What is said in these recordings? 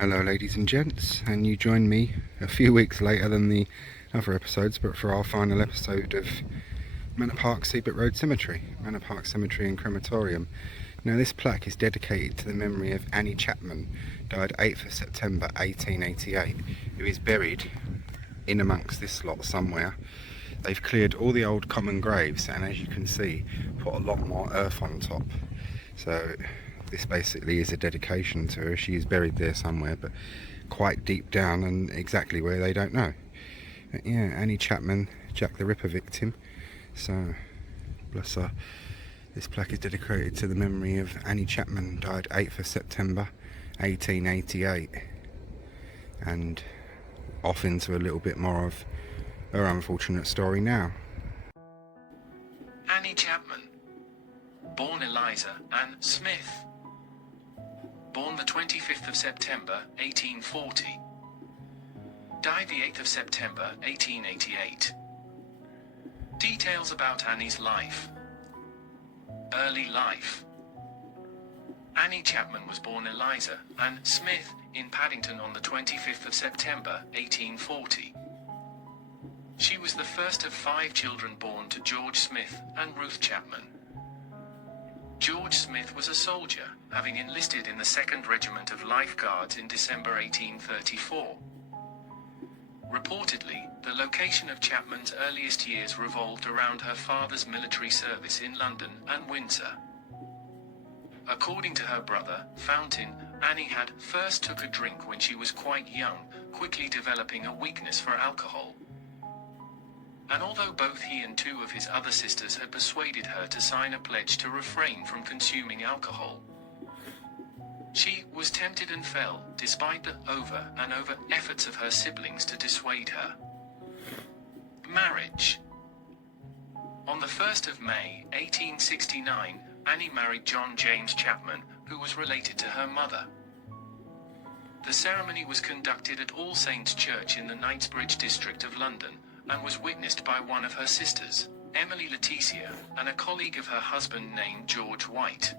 Hello ladies and gents, and you join me a few weeks later than the other episodes, but for our final episode of Manor Park Seabrook Road Cemetery, Manor Park Cemetery and Crematorium. Now this plaque is dedicated to the memory of Annie Chapman, died 8th of September 1888, who is buried in amongst this lot somewhere. They've cleared all the old common graves and, as you can see, put a lot more earth on top. So this basically is a dedication to her. She is buried there somewhere, but quite deep down, and exactly where they don't know. But yeah, Annie Chapman, Jack the Ripper victim. So bless her. This plaque is dedicated to the memory of Annie Chapman, died 8th of September 1888. And off into a little bit more of her unfortunate story now. Annie Chapman, born Eliza Ann Smith, born the 25th of September 1840, died the 8th of September 1888. Details about Annie's life. Early life. Annie Chapman was born Eliza Ann Smith in Paddington on the 25th of September 1840. She was the first of 5 children born to George Smith and Ruth Chapman. George Smith was a soldier, having enlisted in the 2nd Regiment of Life Guards in December 1834. Reportedly, the location of Chapman's earliest years revolved around her father's military service in London and Windsor. According to her brother, Fountain, Annie had first took a drink when she was quite young, quickly developing a weakness for alcohol. And although both he and 2 of his other sisters had persuaded her to sign a pledge to refrain from consuming alcohol, she was tempted and fell, despite the over efforts of her siblings to dissuade her. Marriage. On the 1st of May, 1869, Annie married John James Chapman, who was related to her mother. The ceremony was conducted at All Saints' Church in the Knightsbridge district of London, and was witnessed by one of her sisters, Emily Leticia, and a colleague of her husband named George White.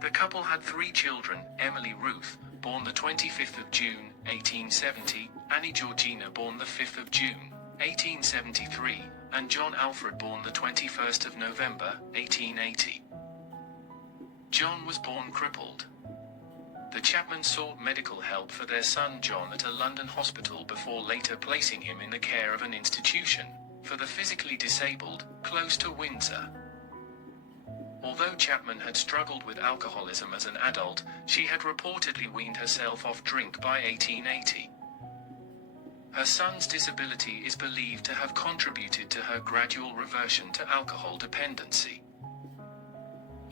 The couple had 3 children: Emily Ruth, born the 25th of June, 1870, Annie Georgina, born the 5th of June, 1873, and John Alfred, born the 21st of November, 1880. John was born crippled. The Chapmans sought medical help for their son John at a London hospital before later placing him in the care of an institution for the physically disabled, close to Windsor. Although Chapman had struggled with alcoholism as an adult, she had reportedly weaned herself off drink by 1880. Her son's disability is believed to have contributed to her gradual reversion to alcohol dependency.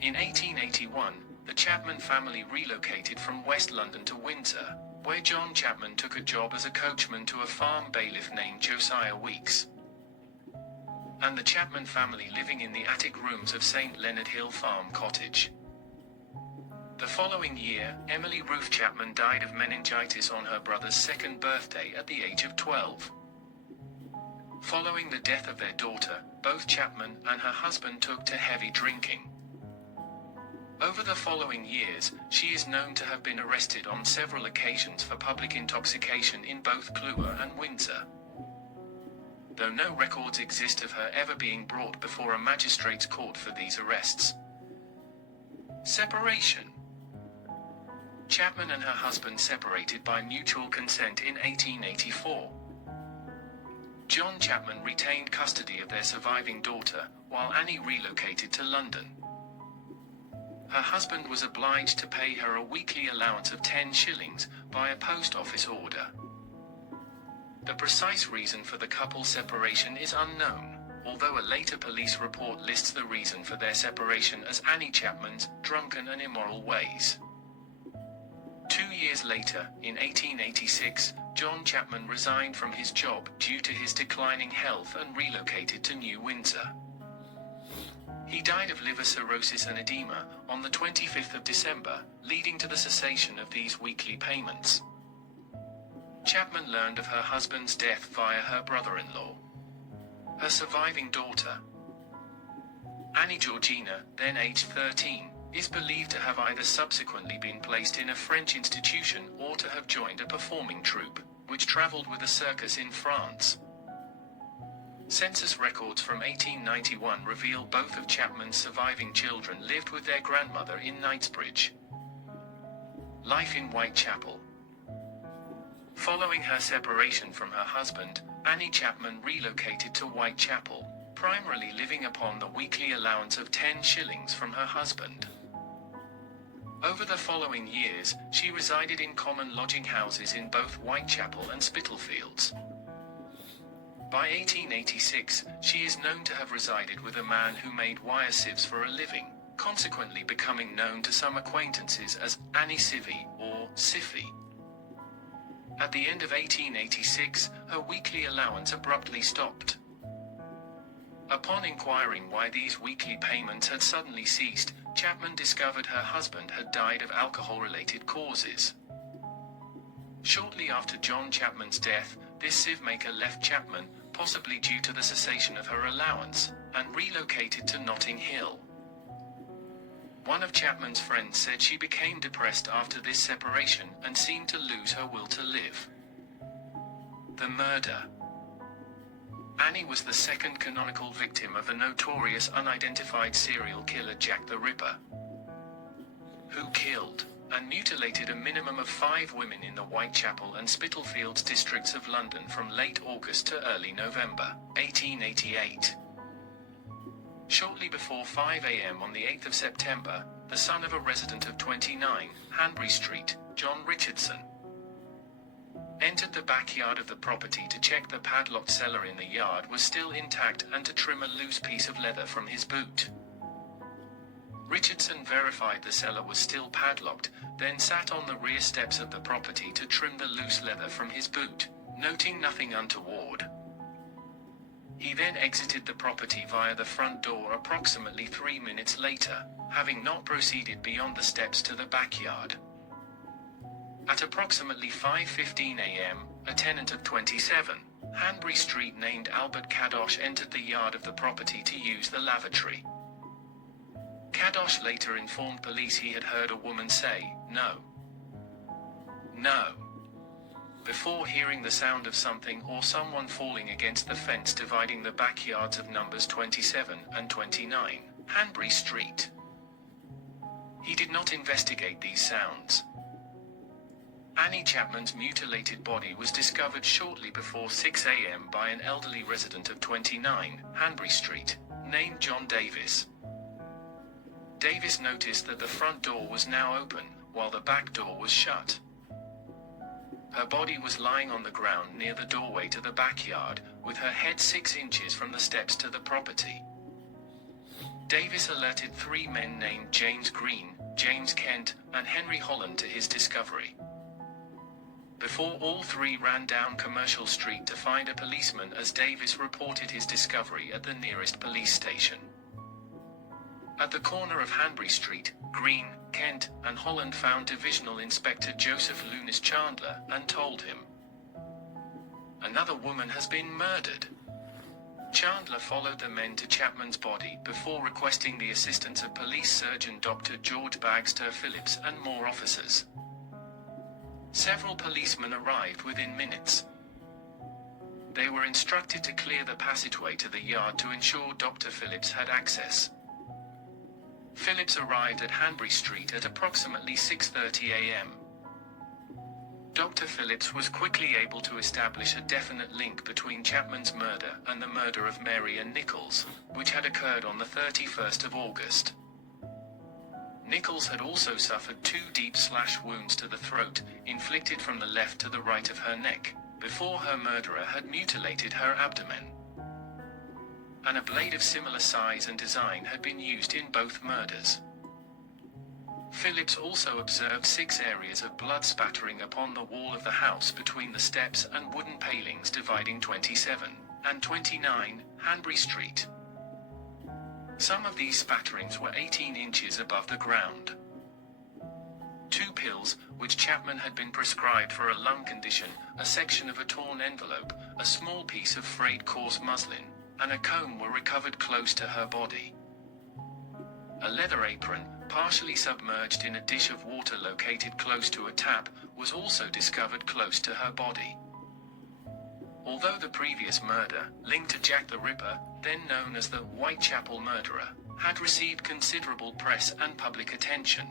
In 1881, the Chapman family relocated from West London to Windsor, where John Chapman took a job as a coachman to a farm bailiff named Josiah Weeks, and the Chapman family living in the attic rooms of St. Leonard Hill Farm Cottage. The following year, Emily Ruth Chapman died of meningitis on her brother's 2nd birthday at the age of 12. Following the death of their daughter, both Chapman and her husband took to heavy drinking. Over the following years, she is known to have been arrested on several occasions for public intoxication in both Clewer and Windsor, though no records exist of her ever being brought before a magistrate's court for these arrests. Separation. Chapman and her husband separated by mutual consent in 1884. John Chapman retained custody of their surviving daughter, while Annie relocated to London. Her husband was obliged to pay her a weekly allowance of 10 shillings by a post office order. The precise reason for the couple's separation is unknown, although a later police report lists the reason for their separation as Annie Chapman's drunken and immoral ways. 2 years later, in 1886, John Chapman resigned from his job due to his declining health and relocated to New Windsor. He died of liver cirrhosis and edema on the 25th of December, leading to the cessation of these weekly payments. Chapman learned of her husband's death via her brother-in-law. Her surviving daughter, Annie Georgina, then aged 13, is believed to have either subsequently been placed in a French institution or to have joined a performing troupe, which traveled with a circus in France. Census records from 1891 reveal both of Chapman's surviving children lived with their grandmother in Knightsbridge. Life in Whitechapel. Following her separation from her husband, Annie Chapman relocated to Whitechapel, primarily living upon the weekly allowance of 10 shillings from her husband. Over the following years, she resided in common lodging houses in both Whitechapel and Spitalfields. By 1886, she is known to have resided with a man who made wire sieves for a living, consequently becoming known to some acquaintances as Annie Civvy or Siffy. At the end of 1886, her weekly allowance abruptly stopped. Upon inquiring why these weekly payments had suddenly ceased, Chapman discovered her husband had died of alcohol-related causes. Shortly after John Chapman's death, this sieve maker left Chapman, possibly due to the cessation of her allowance, and relocated to Notting Hill. One of Chapman's friends said she became depressed after this separation and seemed to lose her will to live. The murder. Annie was the second canonical victim of the notorious unidentified serial killer Jack the Ripper, who killed and mutilated a minimum of 5 women in the Whitechapel and Spitalfields districts of London from late August to early November, 1888. Shortly before 5 a.m. on the 8th of September, the son of a resident of 29, Hanbury Street, John Richardson, entered the backyard of the property to check the padlocked cellar in the yard was still intact and to trim a loose piece of leather from his boot. Richardson verified the cellar was still padlocked, then sat on the rear steps of the property to trim the loose leather from his boot, noting nothing untoward. He then exited the property via the front door approximately 3 minutes later, having not proceeded beyond the steps to the backyard. At approximately 5:15 a.m., a tenant of 27, Hanbury Street named Albert Kadosh entered the yard of the property to use the lavatory. Kadosh later informed police he had heard a woman say, "No. No," before hearing the sound of something or someone falling against the fence dividing the backyards of numbers 27 and 29, Hanbury Street. He did not investigate these sounds. Annie Chapman's mutilated body was discovered shortly before 6 a.m. by an elderly resident of 29, Hanbury Street, named John Davis. Davis noticed that the front door was now open, while the back door was shut. Her body was lying on the ground near the doorway to the backyard, with her head 6 inches from the steps to the property. Davis alerted 3 men named James Green, James Kent, and Henry Holland to his discovery. Before all 3 ran down Commercial Street to find a policeman as Davis reported his discovery at the nearest police station. At the corner of Hanbury Street, Green, Kent, and Holland found Divisional Inspector Joseph Lunis Chandler and told him, "Another woman has been murdered." Chandler followed the men to Chapman's body before requesting the assistance of police surgeon Dr. George Bagster Phillips and more officers. Several policemen arrived within minutes. They were instructed to clear the passageway to the yard to ensure Dr. Phillips had access. Phillips arrived at Hanbury Street at approximately 6:30 a.m. Dr. Phillips was quickly able to establish a definite link between Chapman's murder and the murder of Mary Ann Nichols, which had occurred on the 31st of August. Nichols had also suffered 2 deep slash wounds to the throat, inflicted from the left to the right of her neck, before her murderer had mutilated her abdomen. And a blade of similar size and design had been used in both murders. Phillips also observed 6 areas of blood spattering upon the wall of the house between the steps and wooden palings dividing 27 and 29 Hanbury Street. Some of these spatterings were 18 inches above the ground. 2 pills, which Chapman had been prescribed for a lung condition, a section of a torn envelope, a small piece of frayed coarse muslin, and a comb were recovered close to her body. A leather apron, partially submerged in a dish of water located close to a tap, was also discovered close to her body. Although the previous murder, linked to Jack the Ripper, then known as the Whitechapel murderer, had received considerable press and public attention,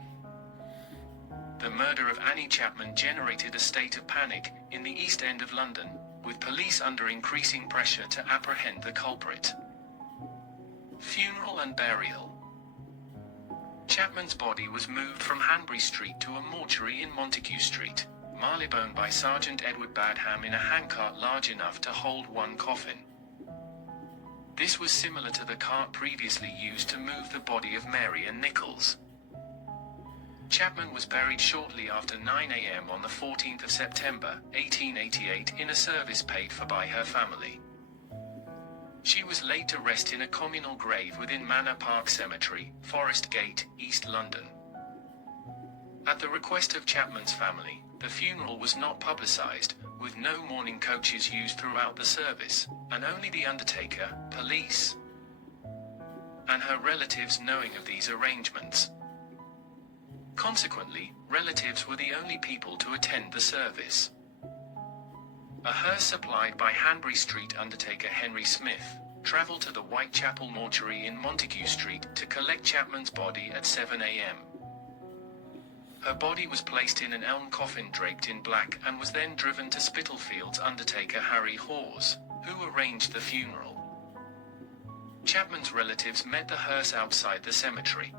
the murder of Annie Chapman generated a state of panic in the East End of London, with police under increasing pressure to apprehend the culprit. Funeral and burial. Chapman's body was moved from Hanbury Street to a mortuary in Montague Street, Marylebone, by Sergeant Edward Badham in a handcart large enough to hold one coffin. This was similar to the cart previously used to move the body of Mary and Nichols. Chapman was buried shortly after 9 a.m. on the 14th of September, 1888, in a service paid for by her family. She was laid to rest in a communal grave within Manor Park Cemetery, Forest Gate, East London. At the request of Chapman's family, the funeral was not publicised, with no mourning coaches used throughout the service, and only the undertaker, police, and her relatives knowing of these arrangements. Consequently, relatives were the only people to attend the service. A hearse supplied by Hanbury Street undertaker Henry Smith travelled to the Whitechapel mortuary in Montague Street to collect Chapman's body at 7 a.m. Her body was placed in an elm coffin draped in black and was then driven to Spitalfield's undertaker Harry Hawes, who arranged the funeral. Chapman's relatives met the hearse outside the cemetery.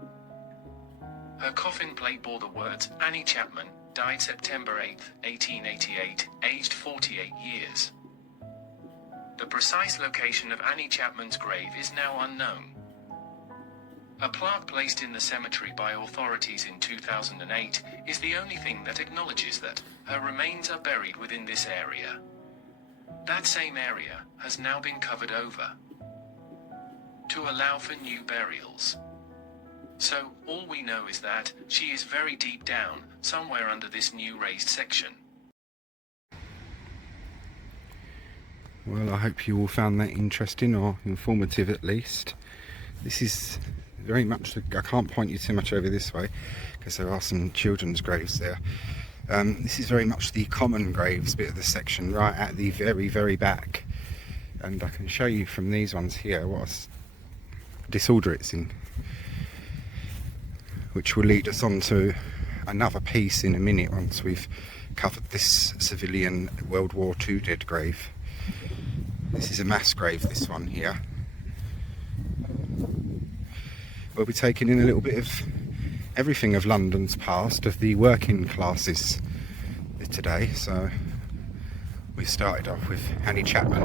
Her coffin plate bore the words, "Annie Chapman, died September 8, 1888, aged 48 years. The precise location of Annie Chapman's grave is now unknown. A plaque placed in the cemetery by authorities in 2008 is the only thing that acknowledges that her remains are buried within this area. That same area has now been covered over to allow for new burials. So, all we know is that she is very deep down, somewhere under this new raised section." Well, I hope you all found that interesting, or informative at least. This is very much, I can't point you too much over this way, because there are some children's graves there. This is very much the common graves bit of the section, right at the very, very back. And I can show you from these ones here what a disorder it's in, which will lead us on to another piece in a minute once we've covered this civilian World War II dead grave. This is a mass grave, this one here. We'll be taking in a little bit of everything of London's past, of the working classes today. So we started off with Annie Chapman,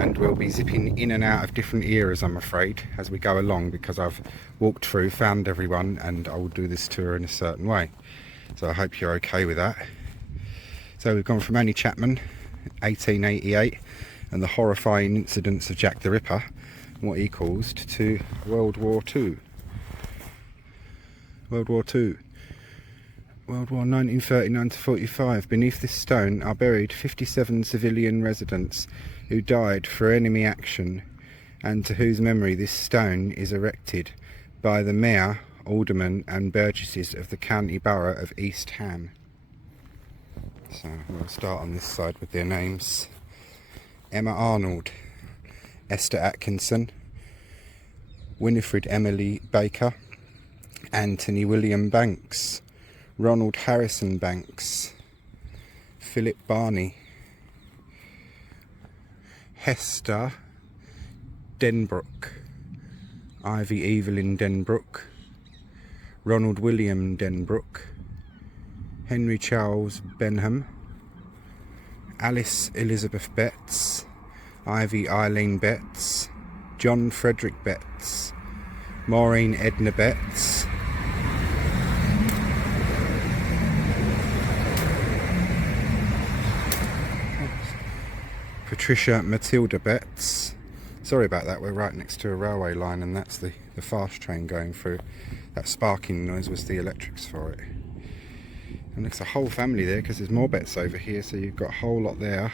and we'll be zipping in and out of different eras, I'm afraid, as we go along, because I've walked through, found everyone, and I will do this tour in a certain way. So I hope you're okay with that. So we've gone from Annie Chapman, 1888, and the horrifying incidents of Jack the Ripper, and what he caused, to World War II. World War 1939 to 45. Beneath this stone are buried 57 civilian residents who died for enemy action, and to whose memory this stone is erected by the mayor, aldermen and burgesses of the county borough of East Ham. So we'll start on this side with their names. Emma Arnold, Esther Atkinson, Winifred Emily Baker, Anthony William Banks, Ronald Harrison Banks, Philip Barney, Hester Denbrook, Ivy Evelyn Denbrook, Ronald William Denbrook, Henry Charles Benham, Alice Elizabeth Betts, Ivy Eileen Betts, John Frederick Betts, Maureen Edna Betts, Patricia Matilda Betts. Sorry about that, we're right next to a railway line, and that's the fast train going through. That sparking noise was the electrics for it. And there's a whole family there, because there's more Betts over here, so you've got a whole lot there.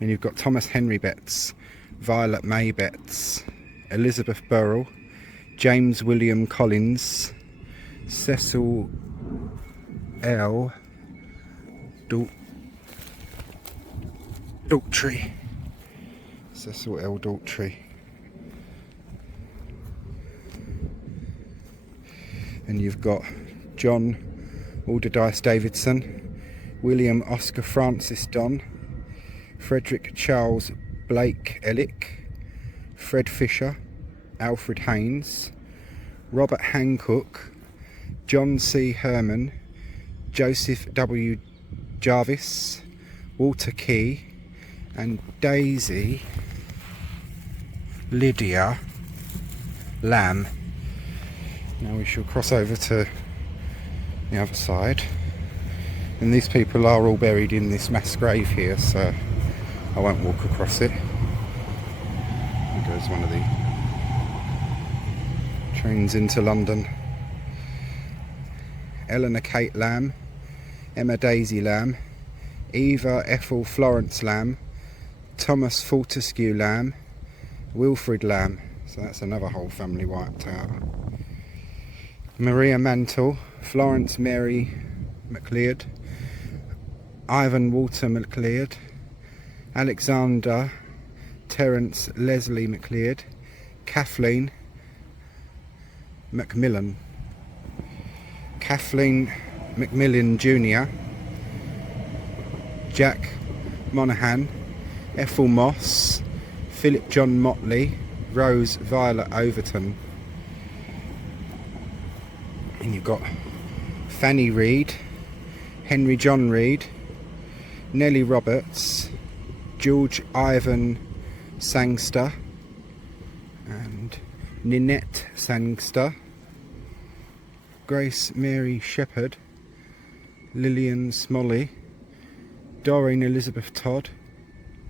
And you've got Thomas Henry Betts, Violet May Betts, Elizabeth Burrell, James William Collins, Cecil L. Daltrey. Cecil L. Daltrey. And you've got John Alderdice Davidson, William Oscar Francis Don, Frederick Charles Blake Ellick, Fred Fisher, Alfred Haynes, Robert Hancock, John C. Herman, Joseph W. Jarvis, Walter Key, and Daisy Lydia Lamb. Now we shall cross over to the other side, and these people are all buried in this mass grave here, so I won't walk across it. There goes one of the trains into London. Eleanor Kate Lamb, Emma Daisy Lamb, Eva Ethel Florence Lamb, Thomas Fortescue Lamb, Wilfred Lamb. So that's another whole family wiped out. Maria Mantle, Florence Mary MacLeod, Ivan Walter MacLeod, Alexander Terence Leslie MacLeod, Kathleen Macmillan, Kathleen Macmillan Jr., Jack Monaghan, Ethel Moss, Philip John Motley, Rose Violet Overton. And you've got Fanny Reid, Henry John Reid, Nellie Roberts, George Ivan Sangster, and Ninette Sangster, Grace Mary Shepherd, Lillian Smalley, Doreen Elizabeth Todd,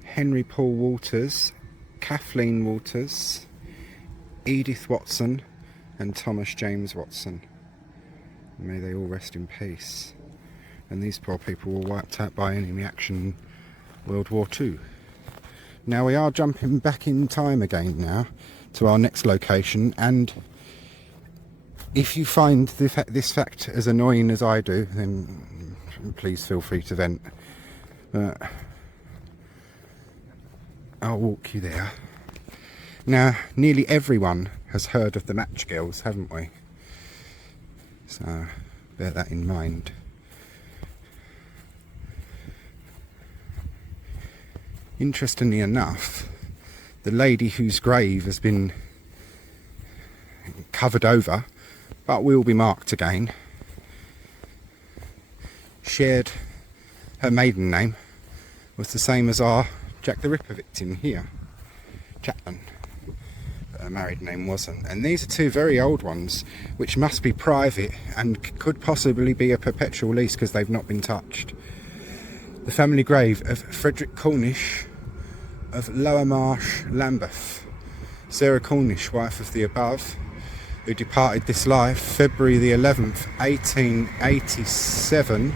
Henry Paul Walters, Kathleen Walters, Edith Watson, and Thomas James Watson. May they all rest in peace. And these poor people were wiped out by enemy action in World War II. Now we are jumping back in time again now to our next location, and if you find this fact as annoying as I do, then please feel free to vent. I'll walk you there. Now, nearly everyone has heard of the Match Girls, haven't we? So, bear that in mind. Interestingly enough, the lady whose grave has been covered over, but will be marked again, shared her maiden name, was the same as our Jack the Ripper victim here, Chapman. But her married name wasn't. And these are two very old ones, which must be private and could possibly be a perpetual lease because they've not been touched. The family grave of Frederick Cornish of Lower Marsh, Lambeth. Sarah Cornish, wife of the above, who departed this life February the 11th, 1887,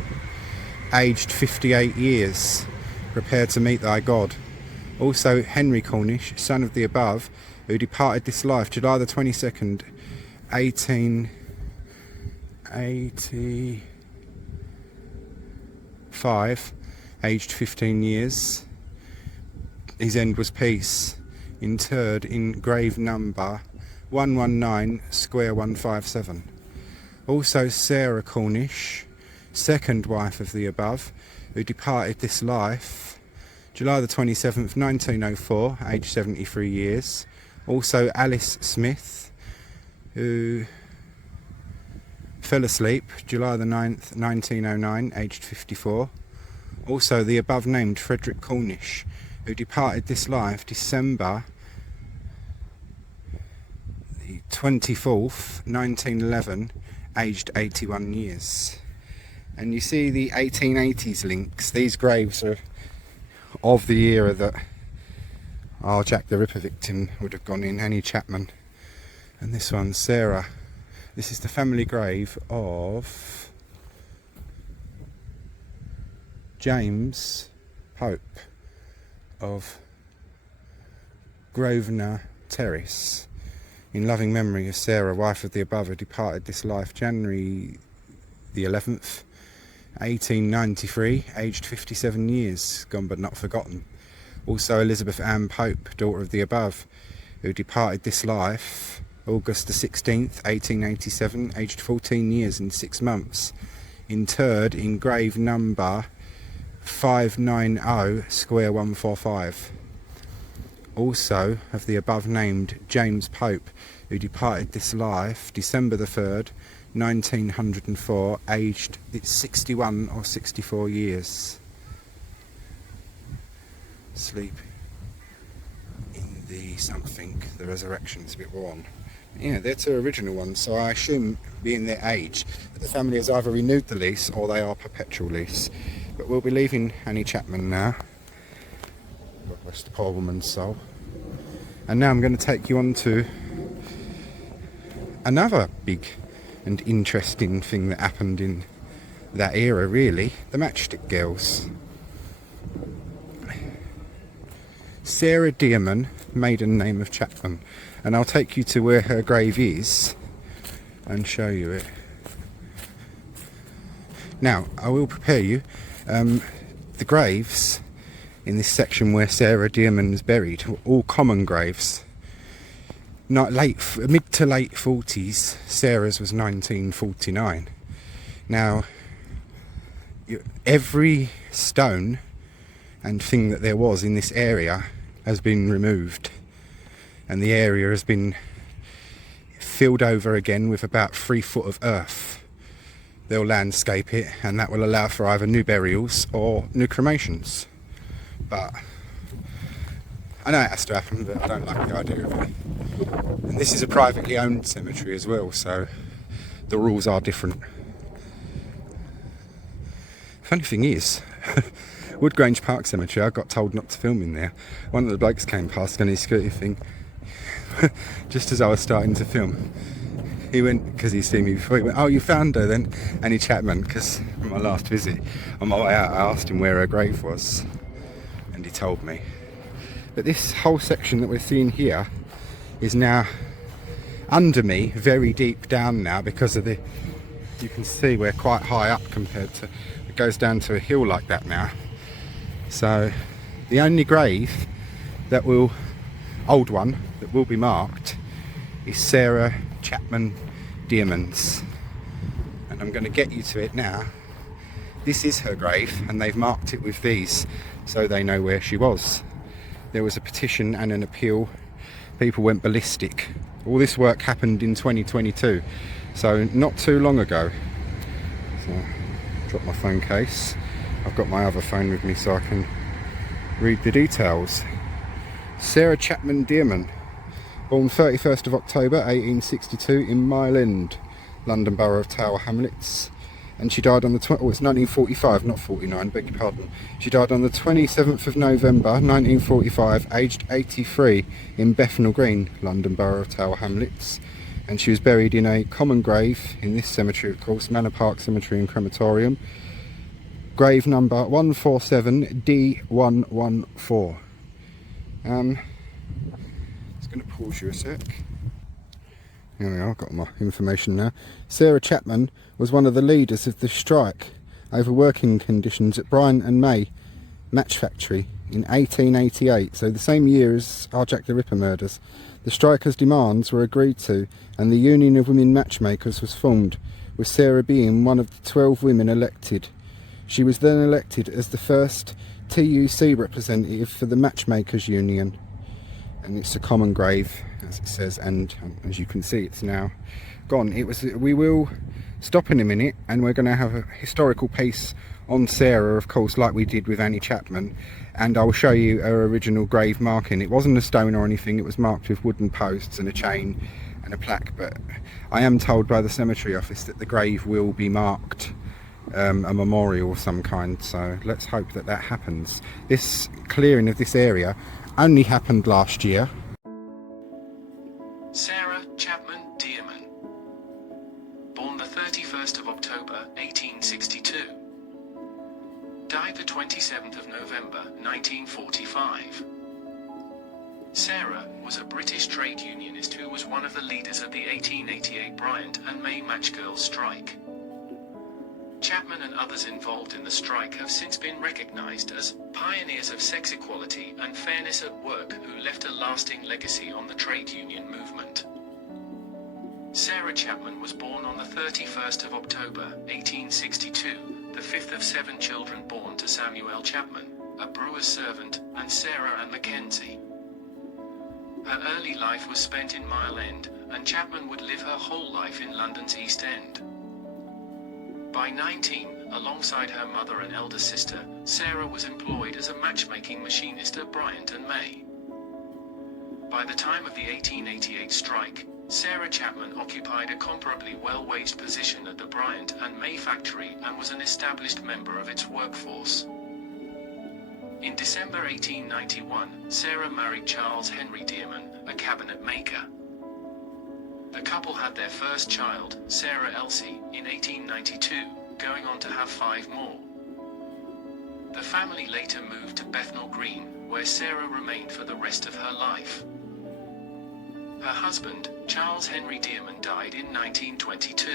aged 58 years, prepared to meet thy God. Also Henry Cornish, son of the above, who departed this life July the 22nd, 1885, aged 15 years. His end was peace, interred in grave number 119 square 157. Also Sarah Cornish, second wife of the above, who departed this life July the 27th, 1904, aged 73 years. Also Alice Smith, who fell asleep July the 9th, 1909, aged 54. Also the above named Frederick Cornish, who departed this life December the 24th, 1911, aged 81 years. And you see the 1880s links. These graves are of the era that our Jack the Ripper victim would have gone in, Annie Chapman. And this one, Sarah. This is the family grave of James Pope of Grosvenor Terrace. in loving memory of Sarah, wife of the above, who departed this life January the 11th, 1893, aged 57 years, gone but not forgotten. Also Elizabeth Ann Pope, daughter of the above, who departed this life August the 16th, 1887, aged 14 years and 6 months, interred in grave number 590 square 145. Also of the above named James Pope, who departed this life December the 3rd, 1904, aged 61 or 64 years. Sleep in the something, the resurrection's a bit worn. Yeah, they're two original ones, so I assume, being their age, that the family has either renewed the lease or they are perpetual lease. But we'll be leaving Annie Chapman now. God bless the poor woman's soul. And now I'm going to take you on to another big and interesting thing that happened in that era, really. The Matchstick girls. Sarah Dearman, maiden name of Chapman. And I'll take you to where her grave is and show you it. Now, I will prepare you. The graves in this section where Sarah Dearman is buried were all common graves. Not mid to late 40s. Sarah's was 1949. Now, every stone and thing that there was in this area has been removed, and the area has been filled over again with about 3 foot of earth. They'll landscape it, and that will allow for either new burials or new cremations. But I know it has to happen, but I don't like the idea of it. And this is a privately owned cemetery as well, so the rules are different. Funny thing is, Woodgrange Park Cemetery, I got told not to film in there. One of the blokes came past on his scooty thing just as I was starting to film. He went, because he's seen me before, he went, "Oh, you found her then?" Annie Chapman, because from my last visit, on my way out, I asked him where her grave was, and he told me. But this whole section that we're seeing here is now under me, very deep down now, because of the, you can see we're quite high up compared to, it goes down to a hill like that now. So the only grave that will, old one, that will be marked is Sarah Chapman Dearman's, and I'm going to get you to it now. This is her grave, and they've marked it with these so they know where she was. There was a petition and an appeal. People went ballistic. All this work happened in 2022, so not too long ago. So, drop my phone case. I've got my other phone with me so I can read the details. Sarah Chapman Dearman, born 31st of October 1862 in Mile End, London Borough of Tower Hamlets, and she died on the it's 1945, not 49, beg your pardon. She died on the 27th of November 1945, aged 83, in Bethnal Green, London Borough of Tower Hamlets, and she was buried in a common grave in this cemetery, of course, Manor Park Cemetery and Crematorium, grave number 147 D114. Just going to pause you a sec. Here we are, I've got my information now. Sarah Chapman was one of the leaders of the strike over working conditions at Bryant and May Match Factory in 1888, so the same year as our Jack the Ripper murders. The strikers' demands were agreed to, and the Union of Women Matchmakers was formed, with Sarah being one of the 12 women elected. She was then elected as the first TUC representative for the Matchmakers Union. And it's a common grave, as it says, and as you can see, it's now gone. We will stop in a minute, and we're going to have a historical piece on Sarah, of course, like we did with Annie Chapman, and I will show you her original grave marking. It wasn't a stone or anything, it was marked with wooden posts and a chain and a plaque, but I am told by the cemetery office that the grave will be marked, a memorial of some kind, so let's hope that that happens. This clearing of this area only happened last year. Sarah Chapman Dearman, born the 31st of October 1862, died the 27th of November 1945. Sarah was a British trade unionist who was one of the leaders of the 1888 Bryant and May Match Girls strike. Chapman and others involved in the strike have since been recognized as pioneers of sex equality and fairness at work who left a lasting legacy on the trade union movement. Sarah Chapman was born on the 31st of October, 1862, the fifth of 7 children born to Samuel Chapman, a brewer's servant, and Sarah Ann Mackenzie. Her early life was spent in Mile End, and Chapman would live her whole life in London's East End. By 19, alongside her mother and elder sister, Sarah was employed as a matchmaking machinist at Bryant and May. By the time of the 1888 strike, Sarah Chapman occupied a comparably well-waged position at the Bryant and May factory and was an established member of its workforce. In December 1891, Sarah married Charles Henry Dearman, a cabinet maker. The couple had their first child, Sarah Elsie, in 1892, going on to have 5 more. The family later moved to Bethnal Green, where Sarah remained for the rest of her life. Her husband, Charles Henry Dearman, died in 1922.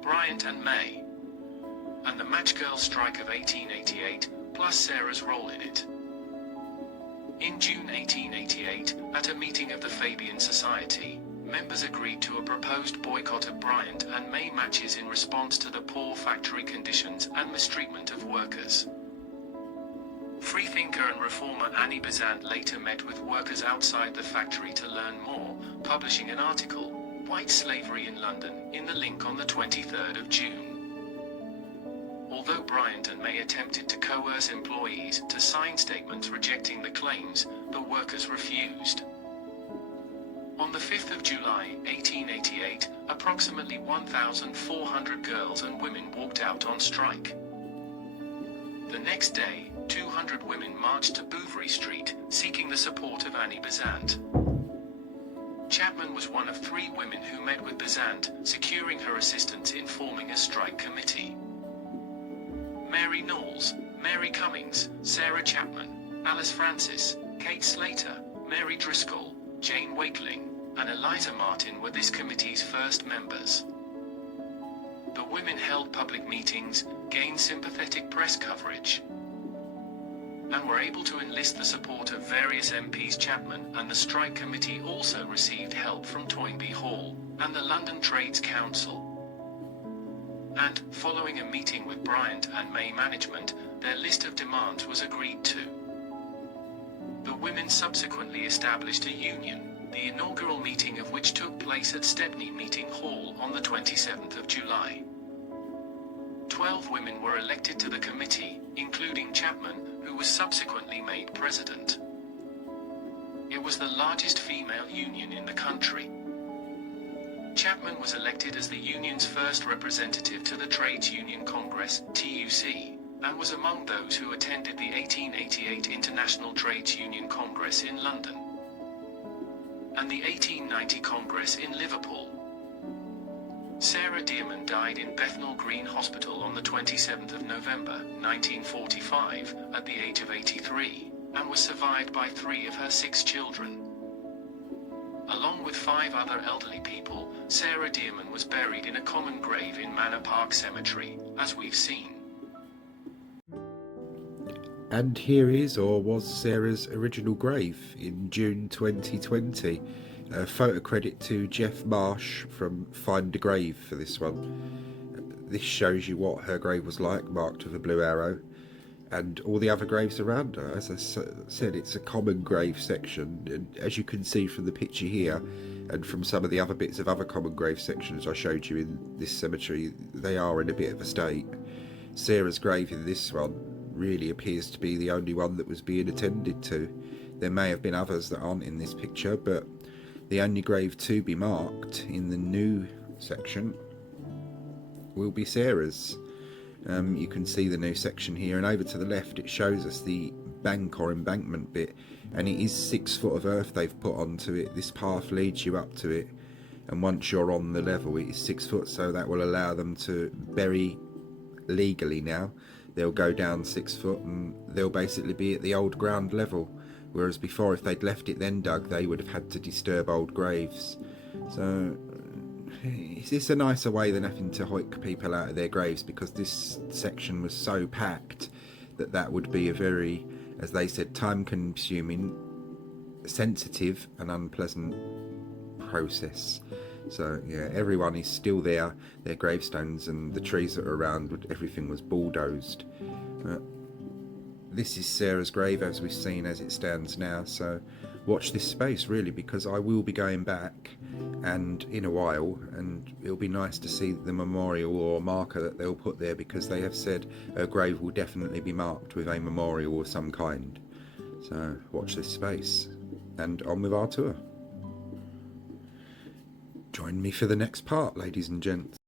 Bryant and May, and the Match Girls strike of 1888, plus Sarah's role in it. In June 1888, at a meeting of the Fabian Society, members agreed to a proposed boycott of Bryant and May matches in response to the poor factory conditions and mistreatment of workers. Freethinker and reformer Annie Chapman later met with workers outside the factory to learn more, publishing an article, White Slavery in London, in the Link on the 23rd of June. Although Bryant and May attempted to coerce employees to sign statements rejecting the claims, the workers refused. On the 5th of July, 1888, approximately 1,400 girls and women walked out on strike. The next day, 200 women marched to Bouverie Street, seeking the support of Annie Besant. Chapman was one of 3 women who met with Besant, securing her assistance in forming a strike committee. Mary Knowles, Mary Cummings, Sarah Chapman, Alice Francis, Kate Slater, Mary Driscoll, Jane Wakeling, and Eliza Martin were this committee's first members. The women held public meetings, gained sympathetic press coverage, and were able to enlist the support of various MPs. Chapman and the strike committee also received help from Toynbee Hall and the London Trades Council. And, following a meeting with Bryant and May management, their list of demands was agreed to. The women subsequently established a union, the inaugural meeting of which took place at Stepney Meeting Hall on the 27th of July. 12 women were elected to the committee, including Chapman, who was subsequently made president. It was the largest female union in the country. Chapman was elected as the union's first representative to the Trades Union Congress, TUC, and was among those who attended the 1888 International Trades Union Congress in London and the 1890 Congress in Liverpool. Sarah Dearman died in Bethnal Green Hospital on the 27th of November, 1945, at the age of 83, and was survived by 3 of her 6 children. Along with 5 other elderly people, Sarah Dearman was buried in a common grave in Manor Park Cemetery, as we've seen. And here is, or was, Sarah's original grave in June 2020. A photo credit to Jeff Marsh from Find a Grave for this one. This shows you what her grave was like, marked with a blue arrow, and all the other graves around her. As I said, it's a common grave section, and as you can see from the picture here, and from some of the other bits of other common grave sections I showed you in this cemetery, they are in a bit of a state. Sarah's grave in this one really appears to be the only one that was being attended to. There may have been others that aren't in this picture, but the only grave to be marked in the new section will be Sarah's. You can see the new section here, and over to the left it shows us the bank or embankment bit, and it is 6 foot of earth they've put onto it. This path leads you up to it, and once you're on the level it is 6 foot, so that will allow them to bury legally now. They'll go down 6 foot and they'll basically be at the old ground level, whereas before, if they'd left it then dug, they would have had to disturb old graves. So it's a nicer way than having to hoik people out of their graves, because this section was so packed that would be a very, as they said, time-consuming, sensitive and unpleasant process. So yeah, everyone is still there, their gravestones and the trees that are around, everything was bulldozed. This is Sarah's grave as we've seen as it stands now, so watch this space really, because I will be going back and in a while, and it'll be nice to see the memorial or marker that they'll put there, because they have said her grave will definitely be marked with a memorial of some kind. So watch this space, and on with our tour. Join me for the next part, ladies and gents.